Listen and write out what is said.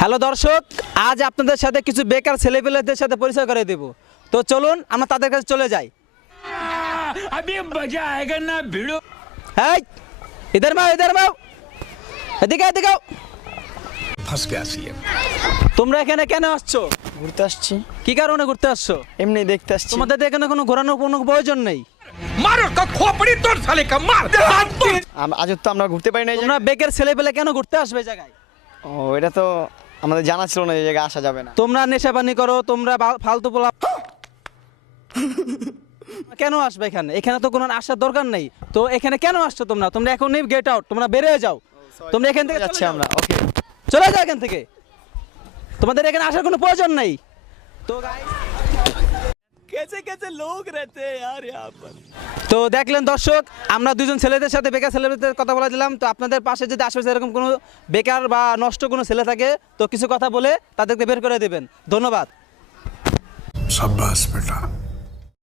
Hello দর্শক আজ আপনাদের সাথে কিছু বেকার ছেলেপিলেদের সাথে পরিচয় করে দেব। তো চলুন আমরা তাদের কাছে চলে যাই। এদিকে তোমরা এখানে কেন আসছো? ঘুরতে আসছি। কি কারণে ঘুরতে আসছো? এমনি দেখতে আসছি। তোমাদের এখানে কোনো ঘোরানোর কোনো প্রয়োজন নেই। আজ তো আমরা ঘুরতে পারি না বেকের ছেলেপেলে কেন ঘুরতে আসবে জায়গায়? ও এটা তো আমাদের জানা ছিল না এই জায়গায় আসা যাবে না। তোমরা নেশা পানি করো তোমরা বা- ফালতু পোলা কেন আসবে এখানে? এখানে তো কোনো আসার দরকার নেই। তো এখানে কেন আসছো তোমরা? তোমরা এখন গেট আউট তোমরা বেরিয়ে যাও। তোমরা এখান থেকে যাচ্ছি আমরা ওকে চলে যাও এখান থেকে। তোমাদের এখানে আসার কোনো প্রয়োজন নেই। তো guys, তো দেখলেন দর্শক আমরা দুজন ছেলেদের সাথে বেকার ছেলেদের কথা বলে দিলাম তো আপনাদের পাশে যদি আশেপাশে এরকম কোনো বেকার বা নষ্ট কোনো ছেলে থাকে তো কিছু কথা বলে তাদেরকে বের করে দেবেন ধন্যবাদ शाबाश बेटा